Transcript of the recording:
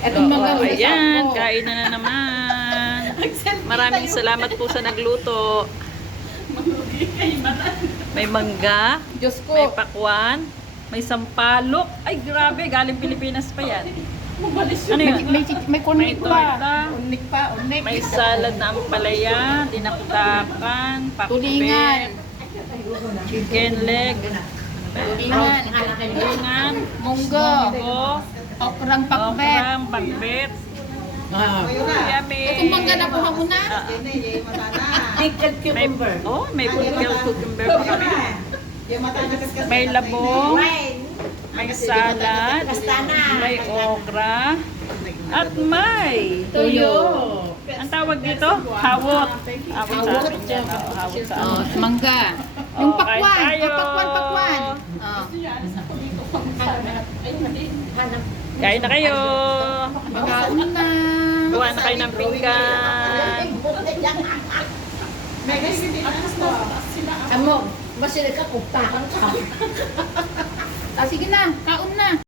Etong mga Oo, ayan, ko. kain na naman. Maraming salamat po sa nagluto. May mangga, Diyos ko. may pakwan, may sampalok. Ay, grabe, galing Pilipinas pa yan. Ano yun? May May kunik pa. torta, Unik pa, unik. may salad na ampalaya, dinakdakan, Tulingan. pakbet, chicken leg, Tulingan. tulingan, Munggo. munggo, Okrang pakbet.okrang, pakbet. Yummy. Itong mangga na kuha mo na. May pickled cucumber pa kami. May labong, may salad, may okra, at may Tuyo. ang tawag dito? Hawot. Hawot sa atin yan. Oo, hawot sa Oh, atin. mangga. Yung Oh, kain pakwan. tayo. Pakwan. Oh. Kain na kayo. Bakaon na. Gawa na kayo ng pinggan. Amo, masila ka kung takang ka. Ah, sige na. Kaon na.